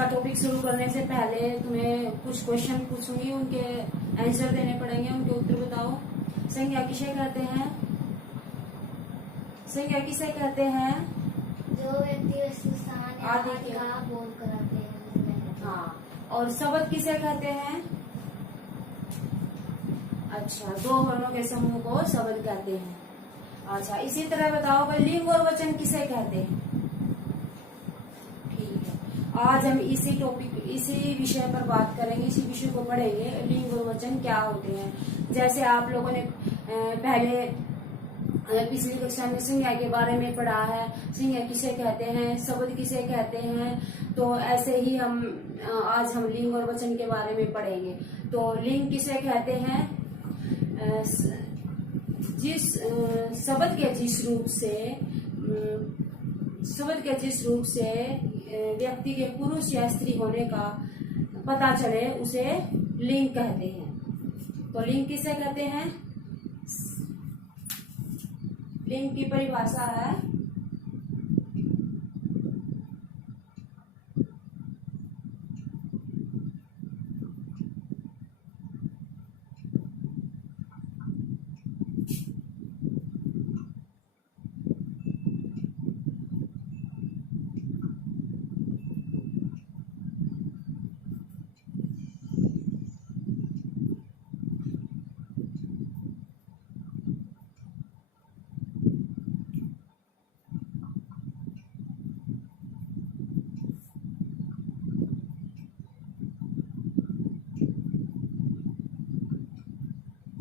का टॉपिक शुरू करने से पहले तुम्हें कुछ क्वेश्चन पूछूंगी, उनके आंसर देने पड़ेंगे, उनके उत्तर बताओ। संज्ञा किसे कहते हैं? संज्ञा किसे कहते हैं? जो व्यक्ति वस्तु स्थान या आदि आदि के। का बोध कराते हैं। हाँ, और शब्द किसे कहते हैं? अच्छा, दो वर्णों के समूह को शब्द कहते हैं। अच्छा, इसी तरह बताओ भाई, लिंग और वचन किसे कहते हैं? ठीक है, आज हम इसी विषय पर बात करेंगे, इसी विषय को पढ़ेंगे, लिंग और वचन क्या होते हैं। जैसे आप लोगों ने पहले पिछली कक्षा में संज्ञा के बारे में पढ़ा है, संज्ञा किसे कहते हैं, शब्द किसे कहते हैं, तो ऐसे ही आज हम लिंग और वचन के बारे में पढ़ेंगे। तो लिंग किसे कहते हैं? जिस शब्द के जिस रूप से व्यक्ति के पुरुष या स्त्री होने का पता चले उसे लिंग कहते हैं। तो लिंग किसे कहते हैं? लिंग की परिभाषा है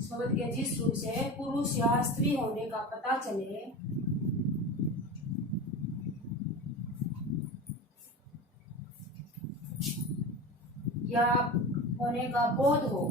शब्द के जिस रूप से पुरुष या स्त्री होने का पता चले या होने का बोध हो,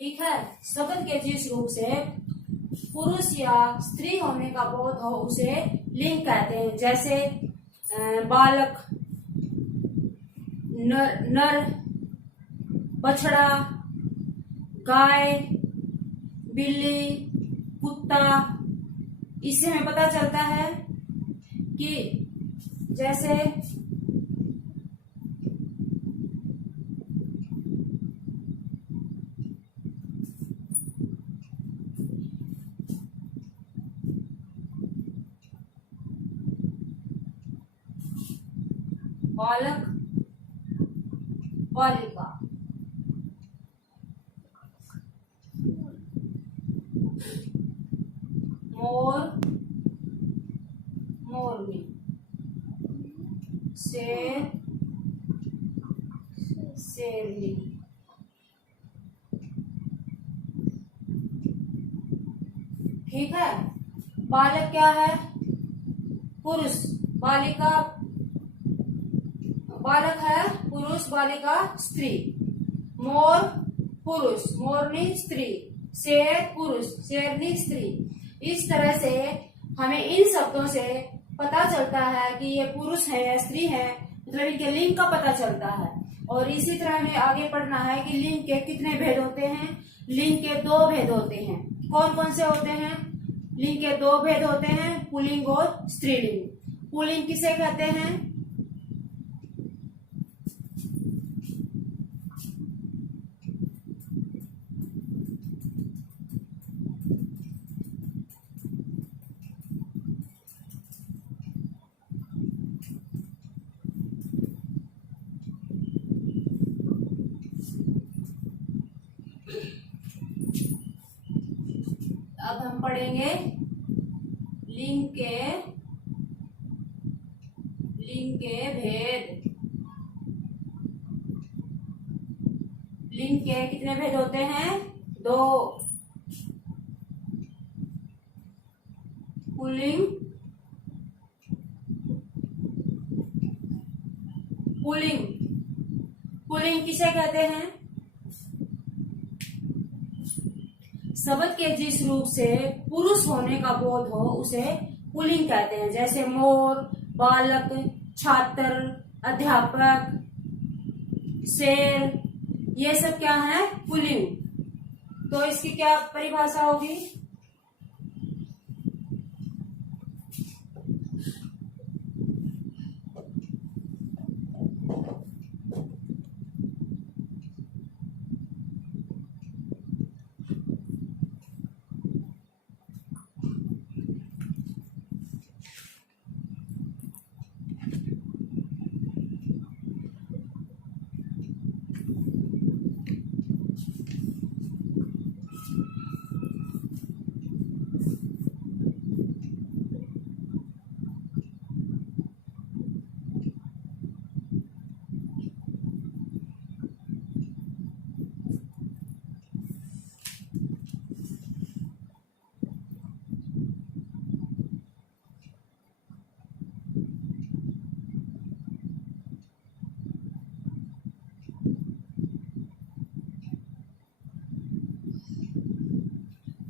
ठीक है। शब्द के जिस रूप से पुरुष या स्त्री होने का बोध हो उसे लिंग कहते हैं। जैसे बालक, नर, बछड़ा, गाय, बिल्ली, कुत्ता। इससे हमें पता चलता है कि जैसे बालक, बालिका, मोर, मोरनी, शेर, शेरनी। ठीक है। बालक क्या है? पुरुष, बालिका, बालक है पुरुष, बालिका स्त्री। मोर पुरुष, मोरनी स्त्री। शेर पुरुष, शेरनी स्त्री। इस तरह से हमें इन शब्दों से पता चलता है कि ये पुरुष है या स्त्री है, मतलब इनके लिंग का पता चलता है। और इसी तरह हमें आगे पढ़ना है कि लिंग के कितने भेद होते हैं। लिंग के दो भेद होते हैं। कौन कौन से होते हैं? लिंग के दो भेद होते हैं, पुल्लिंग और स्त्रीलिंग। पुल्लिंग किसे कहते हैं? अब हम पढ़ेंगे लिंग के भेद। लिंग के कितने भेद होते हैं? दो। Pulling, pulling. पुल्लिंग किसे कहते हैं? शब्द के जिस रूप से पुरुष होने का बोध हो उसे पुल्लिंग कहते हैं। जैसे मोर, बालक, छात्र, अध्यापक, शेर, ये सब क्या है? पुल्लिंग। तो इसकी क्या परिभाषा होगी?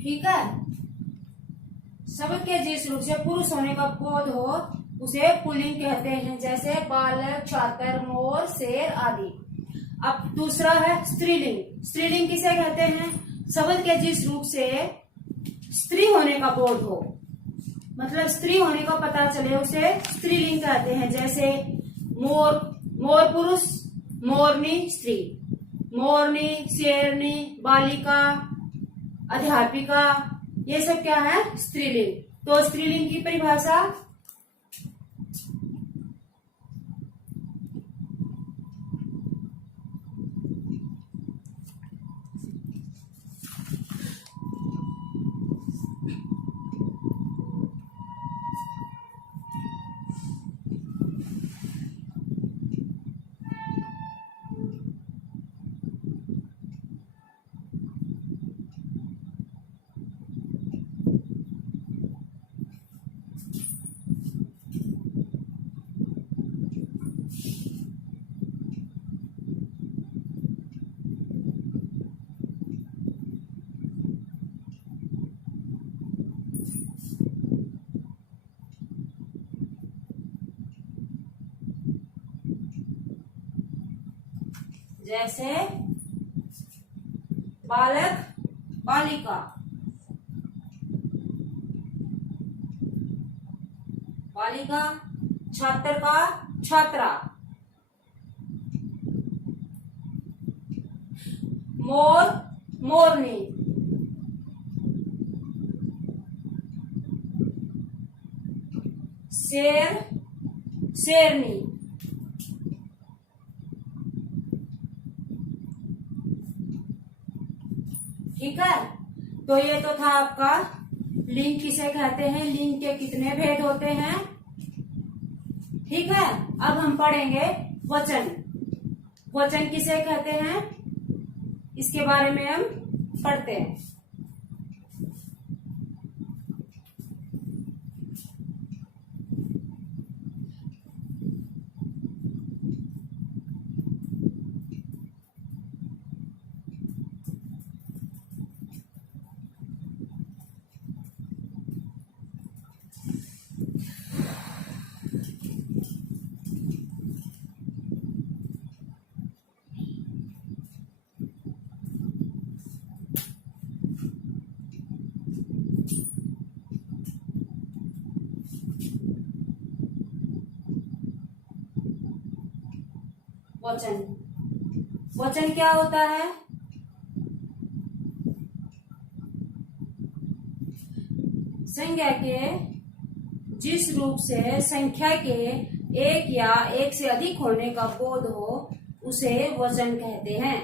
ठीक है। शब्द के जिस रूप से पुरुष होने का बोध हो उसे पुल्लिंग कहते हैं। जैसे बालक, छात्र, मोर, शेर आदि। अब दूसरा है स्त्रीलिंग। स्त्रीलिंग किसे कहते हैं? शब्द के जिस रूप से स्त्री होने का बोध हो, मतलब स्त्री होने का पता चले, उसे स्त्रीलिंग कहते हैं। जैसे मोर, मोर पुरुष, मोरनी स्त्री, मोरनी, शेरनी, बालिका, अध्यापिका, ये सब क्या है? स्त्रीलिंग। तो स्त्रीलिंग की परिभाषा जैसे बालक, बालिका, बालिका, छात्र का छात्रा, मोर, मोरनी, शेर, शेरनी। ठीक है। तो ये तो था आपका लिंग किसे कहते हैं, लिंग के कितने भेद होते हैं। ठीक है। अब हम पढ़ेंगे वचन। वचन किसे कहते हैं, इसके बारे में हम पढ़ते हैं। वचन, वचन क्या होता है? संज्ञा के जिस रूप से संख्या के एक या एक से अधिक होने का बोध हो उसे वचन कहते हैं।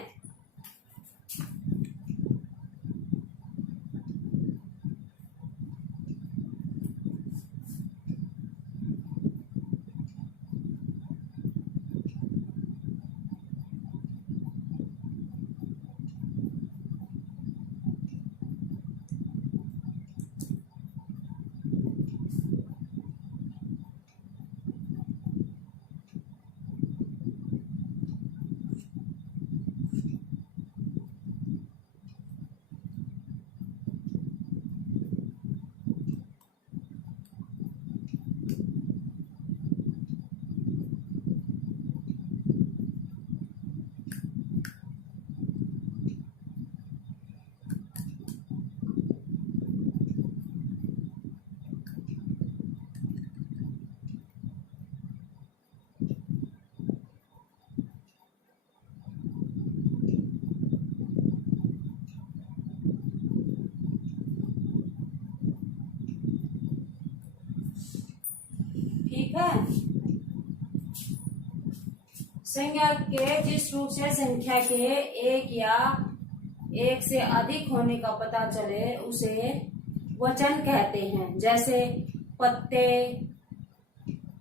ठीक है। संज्ञा के जिस रूप से संख्या के एक या एक से अधिक होने का पता चले उसे वचन कहते हैं। जैसे पत्ते,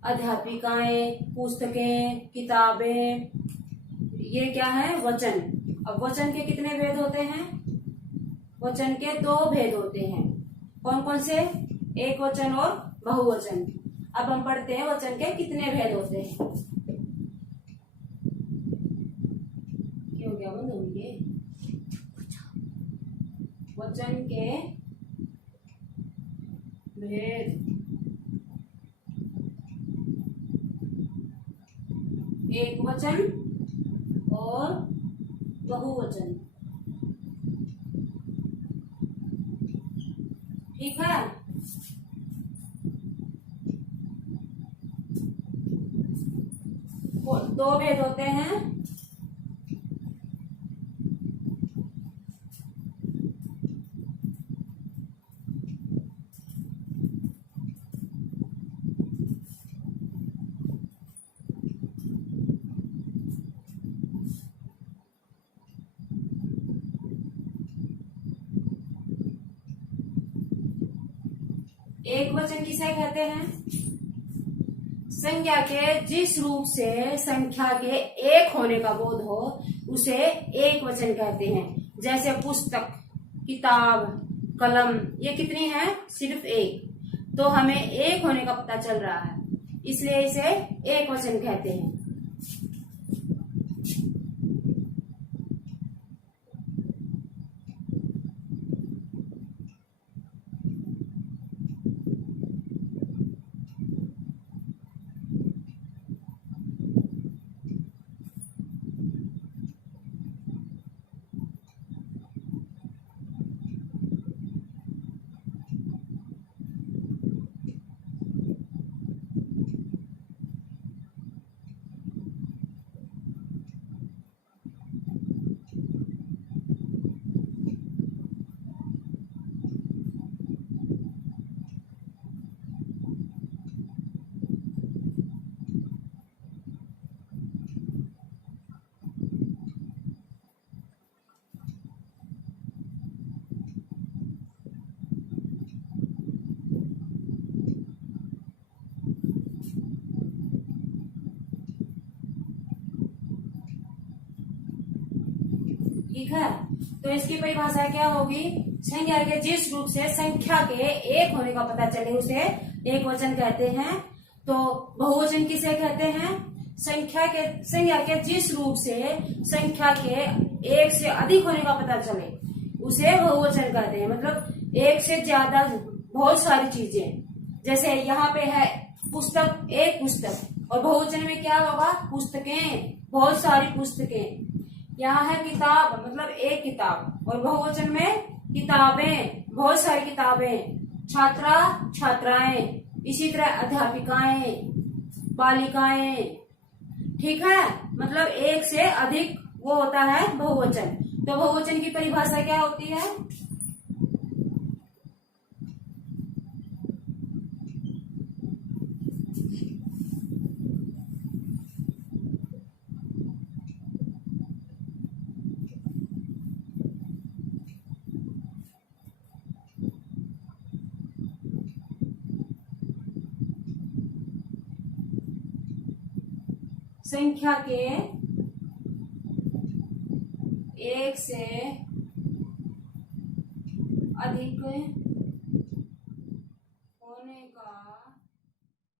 अध्यापिकाएं, पुस्तकें, किताबें, ये क्या है? वचन। अब वचन के कितने भेद होते हैं? वचन के 2 भेद होते हैं। कौन कौन से? एक वचन और बहुवचन। अब हम पढ़ते हैं वचन के कितने भेद होते हैं। क्यों, क्या बंद होंगे? वचन के भेद। एक वचन और बहुवचन। ठीक है। वो 2 भेद होते हैं। एक वचन किसे कहते हैं? संज्ञा के जिस रूप से संख्या के एक होने का बोध हो उसे एक वचन कहते हैं। जैसे पुस्तक, किताब, कलम, ये कितनी है? सिर्फ एक। तो हमें एक होने का पता चल रहा है, इसलिए इसे एक वचन कहते हैं। ठीक है। तो इसकी परिभाषा क्या होगी? संज्ञा के जिस रूप से संख्या के एक होने का पता चले उसे एक वचन कहते हैं। तो बहुवचन किसे कहते हैं? संज्ञा के जिस रूप से संख्या के एक से अधिक होने का पता चले उसे बहुवचन कहते हैं। मतलब एक से ज्यादा बहुत सारी चीजें। जैसे यहाँ पे है पुस्तक, एक पुस्तक, और बहुवचन में क्या होगा? पुस्तकें, बहुत सारी पुस्तकें। यहाँ है किताब, मतलब एक किताब, और बहुवचन में किताबें, बहुत सारी किताबें। छात्रा, छात्राएं, इसी तरह अध्यापिकाएं, बालिकाएं। ठीक है। मतलब एक से अधिक वो होता है बहुवचन। तो बहुवचन की परिभाषा क्या होती है? संख्या के एक से अधिक